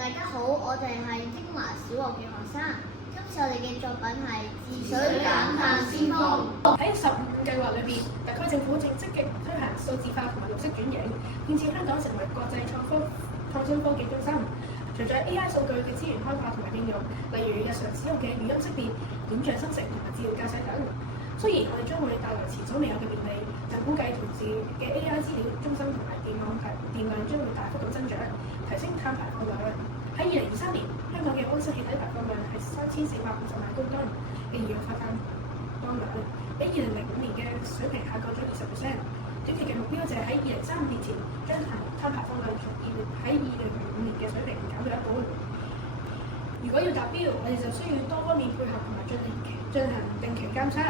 大家好，我哋係京華小學嘅學生。今次我哋嘅作品係治水減碳先鋒。喺15計劃裏邊，特區政府正積極推行數字化同埋綠色轉型，建設香港成為國際創新科技中心。隨着 AI 數據嘅資源開發同埋應用，例如日常使用嘅語音識別、影像生成同埋自動駕駛等。雖然我哋將會帶來前所未有嘅便利，但估計同時嘅 AI 資料中心同埋電量將會大幅度增長，提升碳排放量。喺2023年，香港嘅溫室氣體排放量係3450萬公噸嘅二氧化碳當量，比2005年嘅水平下降咗20%。短期嘅目標就係喺2035年前將碳排放量從喺2005年嘅水平減到一半。如果要達標，我哋就需要多方面配合同埋進行定期監測。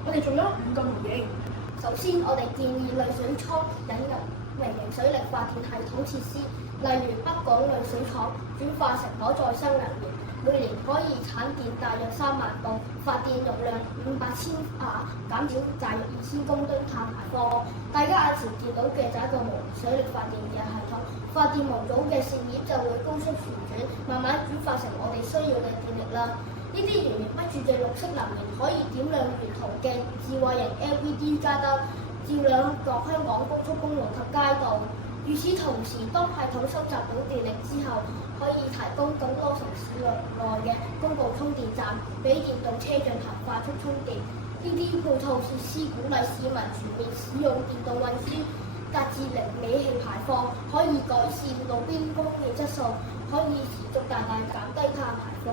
我哋做咗5個模型。首先，我哋建議濾水廠引入微型水力發電系統設施，例如北港濾水廠轉化成可再生能源，每年可以產電大約3萬度，發電容量500千瓦，減少大約2000公噸碳排放。大家眼前見到嘅就係一個無水力發電嘅系統，發電模組嘅線葉就會高速旋轉，慢慢轉化成我哋需要嘅電力啦。呢啲源源不絕嘅綠色能源可以點亮沿途嘅智慧型 LED 街燈，照亮各香港高速公路及街道。與此同時，當系統收集到電力之後，可以提供更多城市內嘅公共充電站，俾電動車進行快速充電。呢啲配套設施鼓勵市民全面使用電動運輸，達至零尾氣排放，可以改善路邊空氣質素，可以持續大大減低碳排放。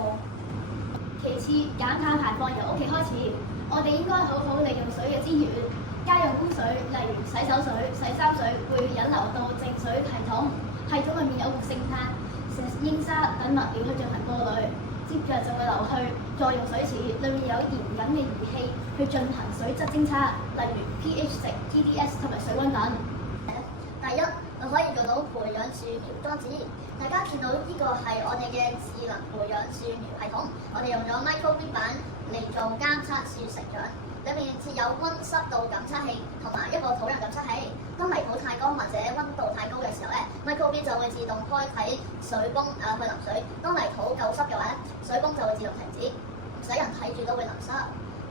其次，減碳排放由屋企開始，我哋應該好好利用水嘅資源。家用污水，例如洗手水、洗衫水，會引流到淨水系統，系統裏面有活性炭、石英砂等物料去進行過濾，接着就會流去再用水池，裏面有嚴謹嘅儀器去進行水質偵測，例如 pH 值、TDS 同埋水溫等。第一，我可以做到培養樹苗裝置。大家見到呢個係我哋嘅智能培養樹苗系統，我哋用咗 micro:bit 板嚟做監測樹成長。裏面設有溫濕度感測器同埋一個土壤感測器。當泥土太乾或者溫度太高嘅時候咧，micro:bit 就會自動開啟水泵去淋水。當泥土夠濕嘅話咧，水泵就會自動停止，唔使人睇住都會淋濕。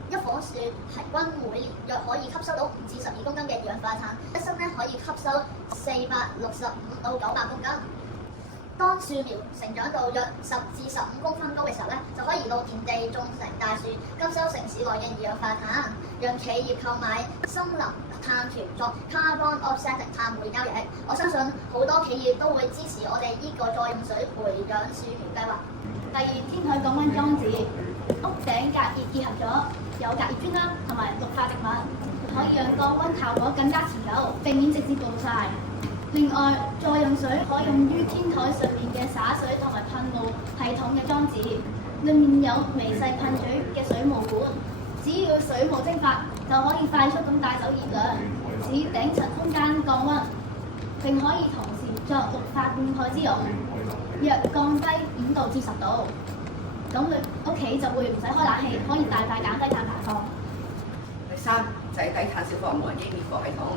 一棵樹平均每年約可以吸收到5至12公斤嘅二氧化碳，一生咧可以吸收465到900公斤。當樹苗成長到約10至15公分高嘅時候咧，就可以移到田地種成大樹，吸收城市內嘅二氧化碳，讓企業購買森林碳權作 carbon offsetting 碳匯交易。我相信好多企業都會支持我哋呢個再用水培養樹苗計劃。第二，天台降溫裝置，屋頂隔熱結合咗有隔熱磚啦，同埋綠化植物，可以讓降溫效果更加持久，避免直接暴曬。另外，再用水可用於天台上面嘅灑水同埋噴霧系統嘅裝置，裡面有微細噴嘴嘅水霧管，只要水霧蒸發，就可以快速咁帶走熱量，使頂層空間降溫，並可以同時作綠化灌溉之用，約降低5度至10度。咁你屋企就會唔使開冷氣，可以大大減低碳排放。第三就係低碳消防無人機滅火系統。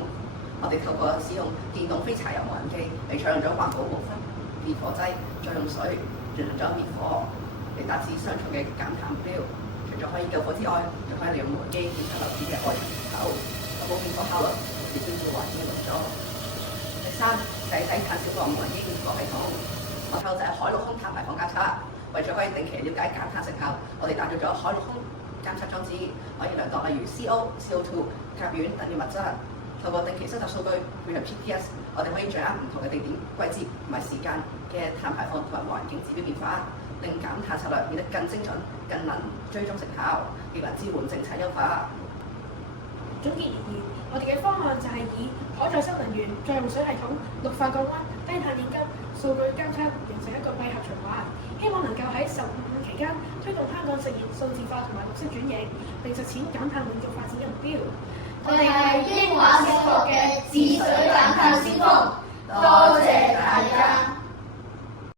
我哋透過使用電動非柴油無人機嚟採用咗環保無分滅火劑，再用水進行咗滅火，嚟達至雙重嘅減碳目標。除咗可以救火之外，仲可以利用無人機檢測樓宇嘅外牆結構，確保滅火效率，亦兼顧環境嘅運作。第三就係低碳消防無人機滅火系統。最後就係海陸空碳排放監測。為咗可以定期了解減碳成效，我哋打造咗海陸空監測裝置，可以量度例如 CO、CO2、甲烷等嘅物質。透過定期收集數據，配合 GPS， 我哋可以掌握唔同嘅地點、季節同埋時間嘅碳排放同埋環境指標變化，令減碳策略變得更精準、更能追蹤成效，亦能支援政策優化。總結而言，我哋嘅方案就係以可再生能源、再用水系統、綠化降溫、低碳現金、數據監測形成一個閉合循環，希望能夠喺15期間推動香港實現數字化同埋綠色轉型，並實踐減碳永續發展嘅目標。我哋係京華小學嘅治水減碳先鋒，多謝大家。